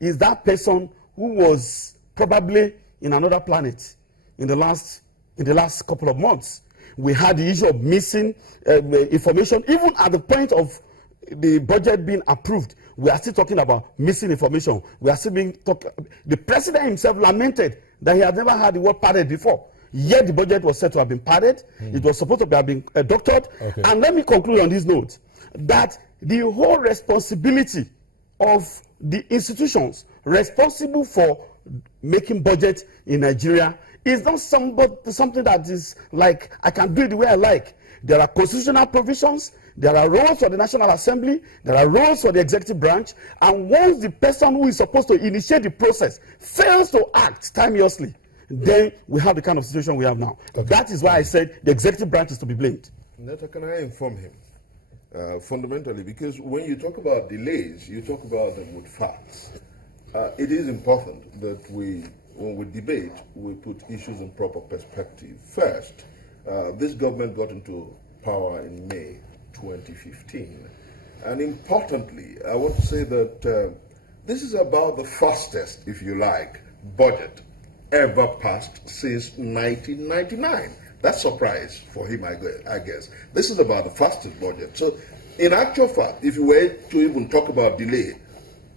is that person who was probably in another planet in the last couple of months. We had the issue of missing information. Even at the point of the budget being approved, we are still talking about missing information. We are still the president himself lamented that he had never had the word padded before. Yet the budget was said to have been padded. It was supposed to have been doctored. Okay. And let me conclude on this note, that the whole responsibility of the institutions responsible for making budget in Nigeria is not something that is like, I can do it the way I like. There are constitutional provisions, there are roles for the National Assembly, there are roles for the executive branch, and once the person who is supposed to initiate the process fails to act timeously, then we have the kind of situation we have now. Okay. That is why I said the executive branch is to be blamed. Netta, can I inform him? Fundamentally, because when you talk about delays, you talk about them with facts. It is important that when we debate, we put issues in proper perspective. First, this government got into power in May 2015. And importantly, I want to say that this is about the fastest, if you like, budget ever passed since 1999. That's a surprise for him, I guess. This is about the fastest budget. So, in actual fact, if you were to even talk about delay,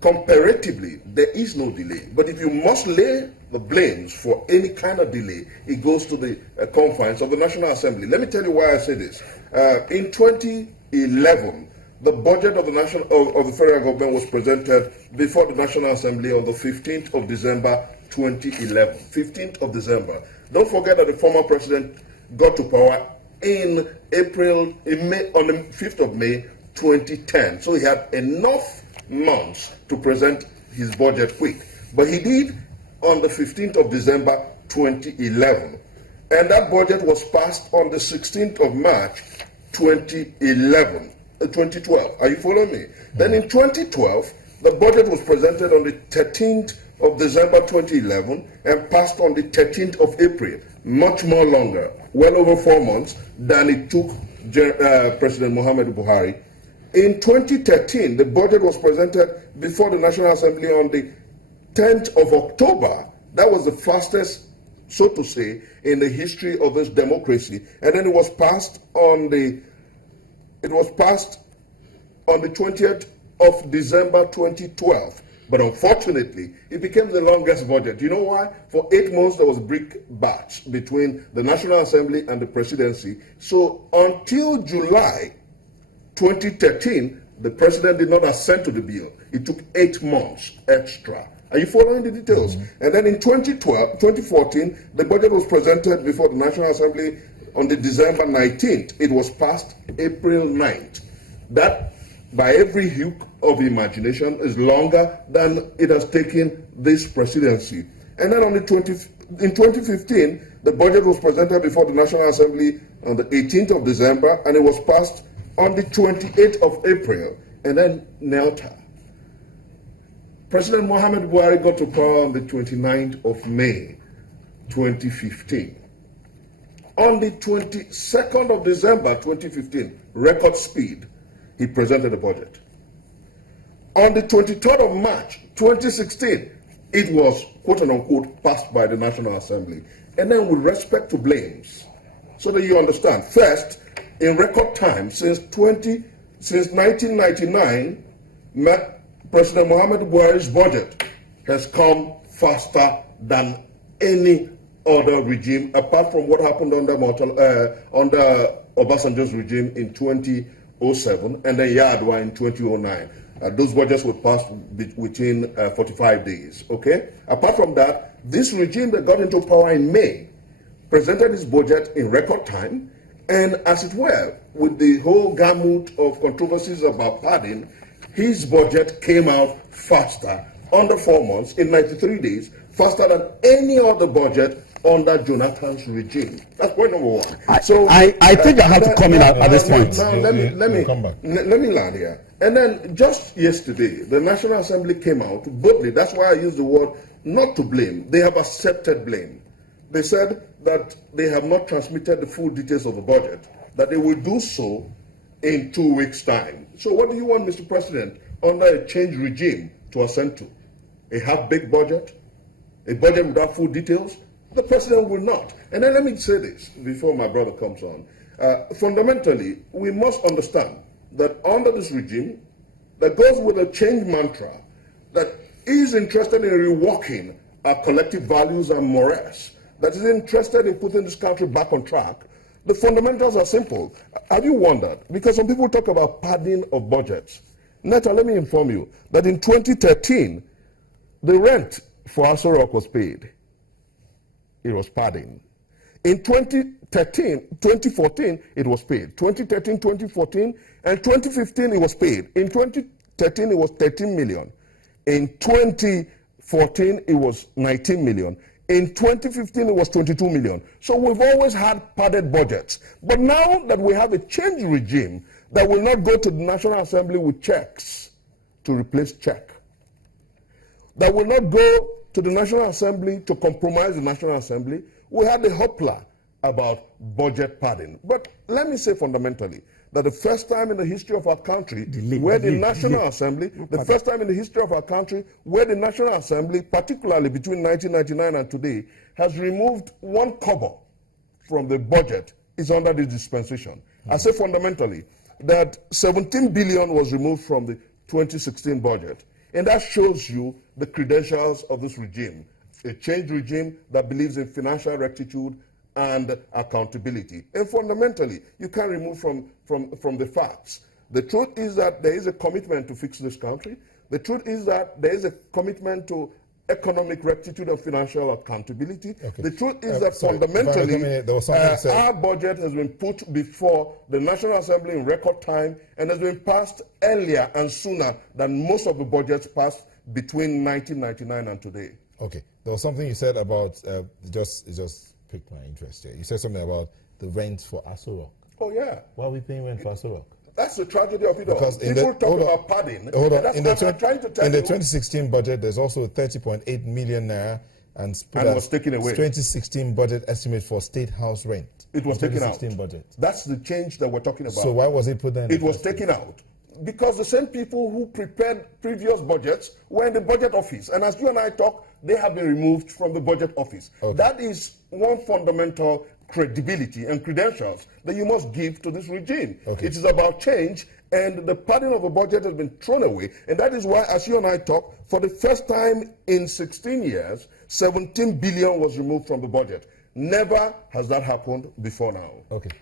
comparatively, there is no delay. But if you must lay the blames for any kind of delay, it goes to the confines of the National Assembly. Let me tell you why I say this. In 2011, the budget of the federal government was presented before the National Assembly on the 15th of December 2011. 15th of December. Don't forget that the former president got to power on the 5th of May 2010. So he had enough months to present his budget quick. But he did on the 15th of December 2011. And that budget was passed on the 16th of March 2012. Are you following me? Then in 2012, the budget was presented on the 13th of December 2011 and passed on the 13th of April, much more longer, well over 4 months than it took President Muhammadu Buhari. In 2013, the budget was presented before the National Assembly on the 10th of October. That was the fastest, so to say, in the history of this democracy. And then it was passed on the 20th of December 2012. But unfortunately, it became the longest budget. You know why? For 8 months, there was a brick batch between the National Assembly and the presidency. So until July 2013, the president did not assent to the bill. It took 8 months extra. Are you following the details? Mm-hmm. And then in 2014, the budget was presented before the National Assembly on the December 19th. It was passed April 9th. That, by every hue of imagination, is longer than it has taken this presidency. And then in 2015, the budget was presented before the National Assembly on the 18th of December, and it was passed on the 28th of April. And then Nelta. President Muhammad Buhari got to power on the 29th of May 2015. On the 22nd of December 2015, record speed, he presented the budget. On the 23rd of March 2016, it was, quote unquote, passed by the National Assembly. And then with respect to blames, so that you understand, first, in record time, since 1999, President Muhammadu Buhari's budget has come faster than any other regime, apart from what happened under Obasanjo's regime in 2007 and then Yadwa in 2009. Those budgets were passed within 45 days, okay? Apart from that, this regime that got into power in May presented his budget in record time, and as it were, with the whole gamut of controversies about padding, his budget came out faster, under 4 months, in 93 days, faster than any other budget under Jonathan's regime. That's point number one. I think I have to comment at this point. Now, let me land here. And then just yesterday, the National Assembly came out boldly. That's why I use the word not to blame. They have accepted blame. They said that they have not transmitted the full details of the budget, that they will do so in 2 weeks' time. So what do you want, Mr. President, under a changed regime to assent to? a half-baked budget, a budget without full details? The president will not. And then let me say this before my brother comes on. Fundamentally, we must understand that under this regime that goes with a change mantra that is interested in reworking our collective values and morals, that is interested in putting this country back on track, the fundamentals are simple. Have you wondered? Because some people talk about padding of budgets. Neta, let me inform you that in 2013, the rent for Aso Rock was paid. It was padding. In 2014, it was paid. 2013, 2014, and 2015, it was paid. In 2013, it was 13 million. In 2014, it was 19 million. In 2015, it was 22 million. So we've always had padded budgets. But now that we have a change regime that will not go to the National Assembly with checks to replace check, that will not go to the National Assembly to compromise the National Assembly, we had a hoopla about budget padding. But let me say fundamentally that the first time in the history of our country where the National Assembly, particularly between 1999 and today, has removed 1 kobo from the budget is under this dispensation. I say fundamentally that 17 billion was removed from the 2016 budget. And that shows you the credentials of this regime, a change regime that believes in financial rectitude and accountability. And fundamentally, you can't remove from the facts. The truth is that there is a commitment to fix this country. The truth is that there is a commitment to economic rectitude and financial accountability. Okay. The truth is that fundamentally, our budget has been put before the National Assembly in record time and has been passed earlier and sooner than most of the budgets passed between 1999 and today. Okay, there was something you said about, it just piqued my interest here. You said something about the rent for Aso Rock. Oh yeah. Why are we paying rent for Aso Rock? That's the tragedy of it all. Because people talk about padding. Hold on. In the 2016 budget, there's also 30.8 million naira and was taken away. 2016 budget estimate for State House rent. It was taken out. Budget. That's the change that we're talking about. So why was it put there? It was taken out because the same people who prepared previous budgets were in the budget office. And as you and I talk, they have been removed from the budget office. Okay. That is one fundamental credibility and credentials that you must give to this regime. Okay. It is about change, and the padding of the budget has been thrown away. And that is why, as you and I talk, for the first time in 16 years, 17 billion was removed from the budget. Never has that happened before now. Okay.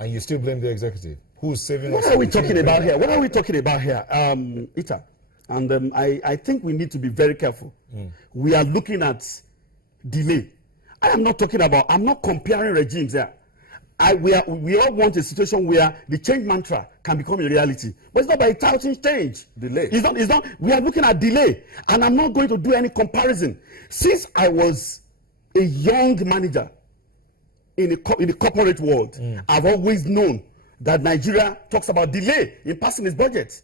And you still blame the executive? Who's saving us? What are we talking about here? What are we talking about here, Ita? And I think we need to be very careful. We are looking at delay. I am not talking about, I'm not comparing regimes there. We all want a situation where the change mantra can become a reality. But it's not by touting change. Delay. It's not, we are looking at delay. And I'm not going to do any comparison. Since I was a young manager in the corporate world, I've always known that Nigeria talks about delay in passing its budget.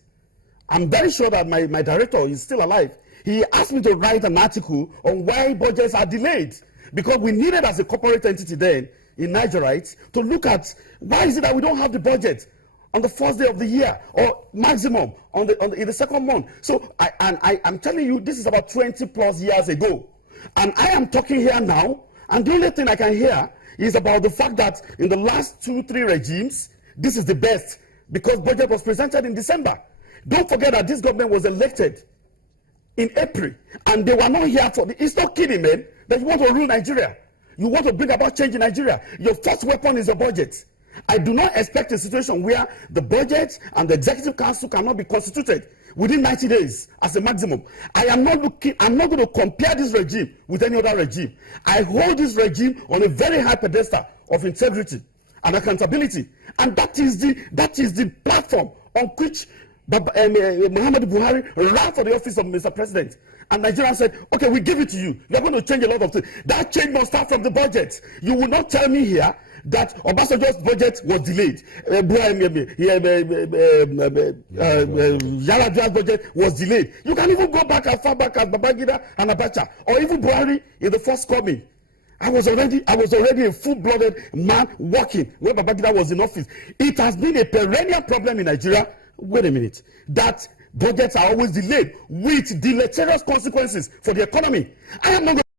I'm very sure that my director is still alive. He asked me to write an article on why budgets are delayed. Because we needed, as a corporate entity then in Nigeria, right, to look at why is it that we don't have the budget on the first day of the year or maximum in the second month. So I'm telling you, this is about 20 plus years ago. And I am talking here now, and the only thing I can hear is about the fact that in the last 2-3 regimes, this is the best because budget was presented in December. Don't forget that this government was elected in April, and they were not here for it's not kidding, man, that you want to rule Nigeria. You want to bring about change in Nigeria. Your first weapon is your budget. I do not expect a situation where the budget and the executive council cannot be constituted within 90 days as a maximum. I'm not going to compare this regime with any other regime. I hold this regime on a very high pedestal of integrity and accountability. And that is the platform on which Muhammad Buhari ran for the office of Mr. President. And Nigerians said, okay, we give it to you. You're going to change a lot of things. That change must start from the budget. You will not tell me here that Obasanjo's budget was delayed. Yaradua's budget was delayed. You can even go back as far back as Babangida and Abacha, or even Buhari in the first coming. I was already a full-blooded man working when Babangida was in office. It has been a perennial problem in Nigeria. Wait a minute. That Budgets are always delayed with deleterious consequences for the economy. I am not going